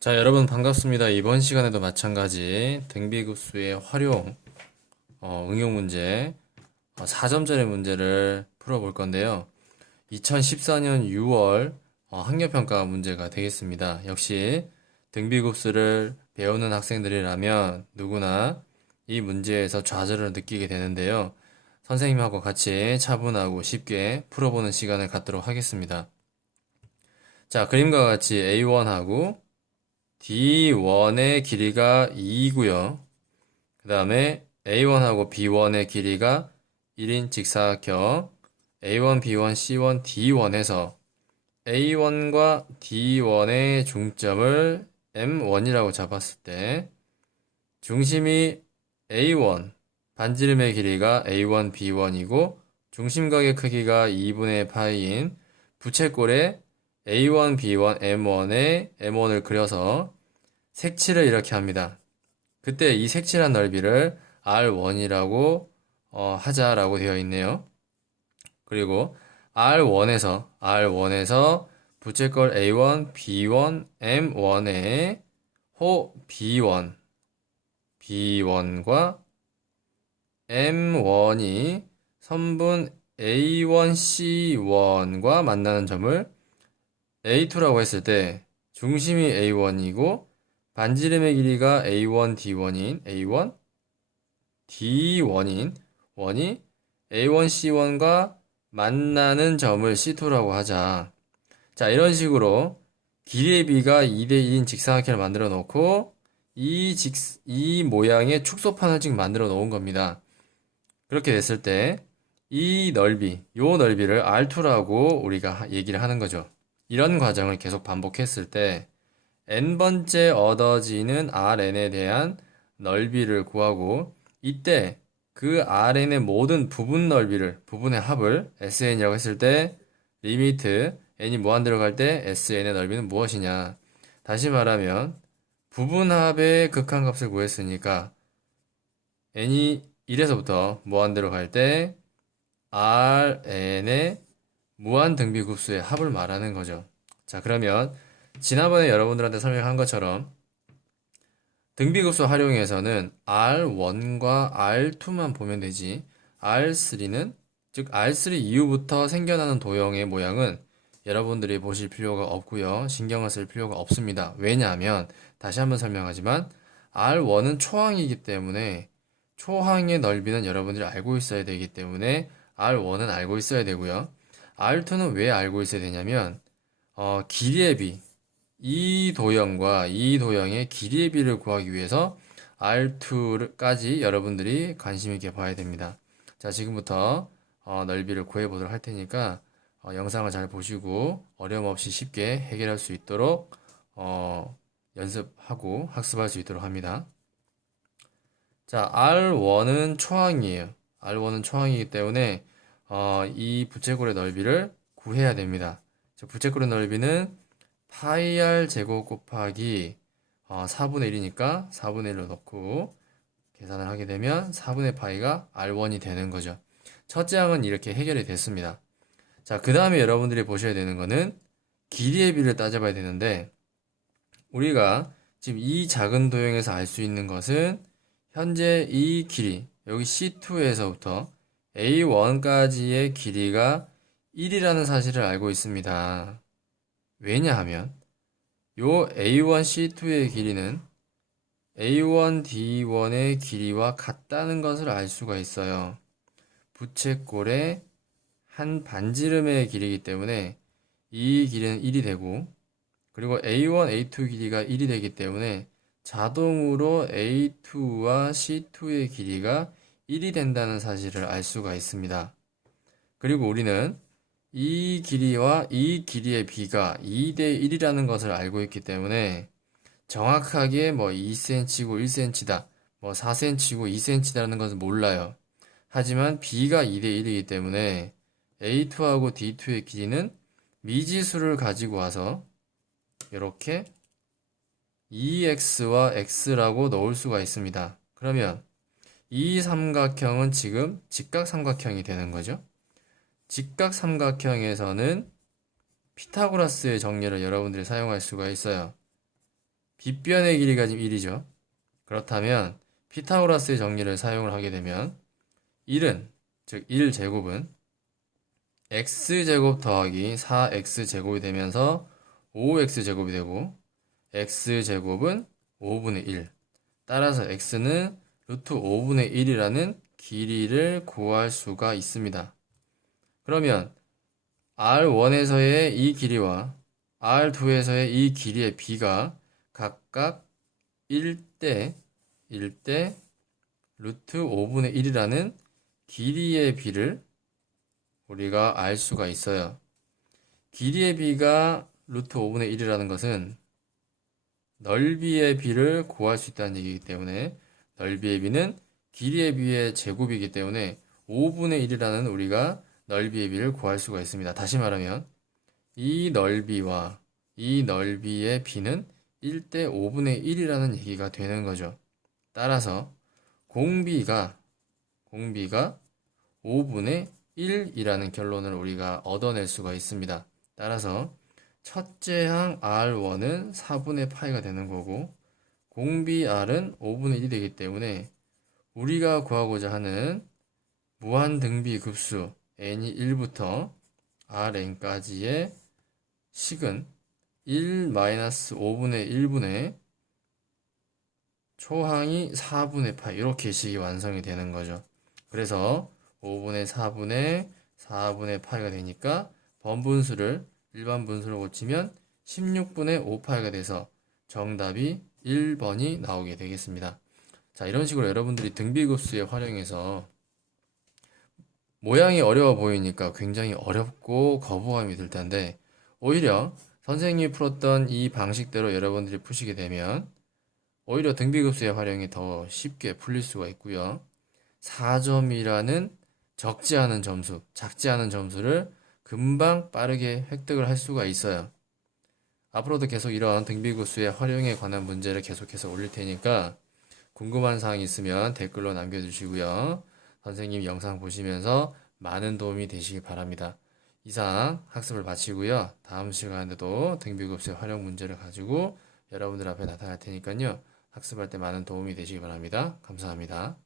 자, 여러분 반갑습니다. 이번 시간에도 마찬가지 등비급수의 활용, 응용 문제, 4점짜리 문제를 풀어볼 건데요. 2014년 6월 학력평가 문제가 되겠습니다. 역시 등비급수를 배우는 학생들이라면 누구나 이 문제에서 좌절을 느끼게 되는데요. 선생님하고 같이 차분하고 쉽게 풀어보는 시간을 갖도록 하겠습니다. 자, 그림과 같이 A1하고 D1의 길이가 2고요. 그 다음에 A1하고 B1의 길이가 1인 직사각형 A1, B1, C1, D1에서 A1과 D1의 중점을 M1이라고 잡았을 때 중심이 A1, 반지름의 길이가 A1, B1이고 중심각의 크기가 2분의 파이인 부채꼴에 A1, B1, M1에 M1을 그려서 색칠을 이렇게 합니다. 그때 이 색칠한 넓이를 R1이라고 하자라고 되어 있네요. 그리고 R1에서 부채꼴 A1, B1, M1에 호 B1과 M1이 선분 A1, C1과 만나는 점을 A2라고 했을 때 중심이 A1이고 반지름의 길이가 A1, D1인 A1, D1인 원이 A1, C1과 만나는 점을 C2라고 하자. 자, 이런 식으로 길이의 비가 2대1인 직사각형을 만들어 놓고 이 모양의 축소판을 지금 만들어 놓은 겁니다. 그렇게 됐을 때 이 넓이, 요 넓이를 R2라고 우리가 얘기를 하는 거죠. 이런 과정을 계속 반복했을 때 n번째 얻어지는 Rn에 대한 넓이를 구하고 이때 그 Rn의 모든 부분 넓이를, 부분의 합을 Sn이라고 했을 때 리미트 n이 무한 들어갈 때 Sn의 넓이는 무엇이냐. 다시 말하면 부분합의 극한값을 구했으니까 n이 1에서부터 무한 들어갈 때 Rn의 무한 등비급수의 합을 말하는 거죠. 자, 그러면 지난번에 여러분들한테 설명한 것처럼 등비급수 활용에서는 R1과 R2만 보면 되지 R3는 즉 R3 이후부터 생겨나는 도형의 모양은 여러분들이 보실 필요가 없고요. 신경을 쓸 필요가 없습니다. 왜냐하면 다시 한번 설명하지만 R1은 초항이기 때문에 초항의 넓이는 여러분들이 알고 있어야 되기 때문에 R1은 알고 있어야 되고요. R2는 왜 알고 있어야 되냐면 길이의 비, 이 도형과 이 도형의 길이의 비를 구하기 위해서 R2까지 여러분들이 관심 있게 봐야 됩니다. 자, 지금부터 넓이를 구해 보도록 할 테니까 영상을 잘 보시고 어려움 없이 쉽게 해결할 수 있도록 연습하고 학습할 수 있도록 합니다. 자, R1은 초항이에요. R1은 초항이기 때문에 이 부채꼴의 넓이를 구해야 됩니다. 자, 부채꼴의 넓이는 파이 r 제곱 곱하기 4분의 1이니까 4분의 1로 넣고 계산을 하게 되면 4분의 파이가 R1이 되는 거죠. 첫째 항은 이렇게 해결이 됐습니다. 자, 그 다음에 여러분들이 보셔야 되는 거는 길이의 비를 따져봐야 되는데 우리가 지금 이 작은 도형에서 알 수 있는 것은 현재 이 길이 여기 C2에서부터 A1까지의 길이가 1이라는 사실을 알고 있습니다. 왜냐하면 요 A1C2의 길이는 A1D1의 길이와 같다는 것을 알 수가 있어요. 부채꼴의 한 반지름의 길이기 때문에 이 길이는 1이 되고 그리고 A1, A2 길이가 1이 되기 때문에 자동으로 A2와 C2의 길이가 1이 된다는 사실을 알 수가 있습니다. 그리고 우리는 이 길이와 이 길이의 비가 2대 1이라는 것을 알고 있기 때문에 정확하게 뭐 2cm고 1cm다, 뭐 4cm고 2cm다라는 것은 몰라요. 하지만 b가 2대 1이기 때문에 A2하고 D2의 길이는 미지수를 가지고 와서 이렇게 2x와 x라고 넣을 수가 있습니다. 그러면 이 삼각형은 지금 직각삼각형이 되는 거죠. 직각삼각형에서는 피타고라스의 정리를 여러분들이 사용할 수가 있어요. 빗변의 길이가 지금 1이죠. 그렇다면 피타고라스의 정리를 사용을 하게 되면 1은 즉 1제곱은 x제곱 더하기 4x제곱이 되면서 5x제곱이 되고 x제곱은 5분의 1. 따라서 x는 루트 5분의 1이라는 길이를 구할 수가 있습니다. 그러면 R1에서의 이 길이와 R2에서의 이 길이의 비가 각각 1대 루트 5분의 1이라는 길이의 비를 우리가 알 수가 있어요. 길이의 비가 루트 5분의 1이라는 것은 넓이의 비를 구할 수 있다는 얘기이기 때문에 넓이의 비는 길이의 비의 제곱이기 때문에 5분의 1이라는 우리가 넓이의 비를 구할 수가 있습니다. 다시 말하면 이 넓이와 이 넓이의 비는 1대 5분의 1이라는 얘기가 되는 거죠. 따라서 공비가 5분의 1이라는 결론을 우리가 얻어낼 수가 있습니다. 따라서 첫째 항 R1은 4분의 파이가 되는 거고 공비 R은 5분의 1이 되기 때문에 우리가 구하고자 하는 무한등비급수 n이 1부터 Rn까지의 식은 1-5분의 1분의 초항이 4분의 파이 이렇게 식이 완성이 되는 거죠. 그래서 5분의 4분의 파이가 되니까 번분수를 일반 분수로 고치면 16분의 5파이가 돼서 정답이 1번이 나오게 되겠습니다. 자, 이런 식으로 여러분들이 등비급수에 활용해서 모양이 어려워 보이니까 굉장히 어렵고 거부감이 들 텐데 오히려 선생님이 풀었던 이 방식대로 여러분들이 푸시게 되면 오히려 등비급수의 활용이 더 쉽게 풀릴 수가 있고요. 4점이라는 적지 않은 점수, 작지 않은 점수를 금방 빠르게 획득을 할 수가 있어요. 앞으로도 계속 이런 등비급수의 활용에 관한 문제를 계속해서 올릴 테니까 궁금한 사항이 있으면 댓글로 남겨주시고요. 선생님 영상 보시면서 많은 도움이 되시기 바랍니다. 이상 학습을 마치고요. 다음 시간에도 등비급수의 활용 문제를 가지고 여러분들 앞에 나타날 테니까요. 학습할 때 많은 도움이 되시기 바랍니다. 감사합니다.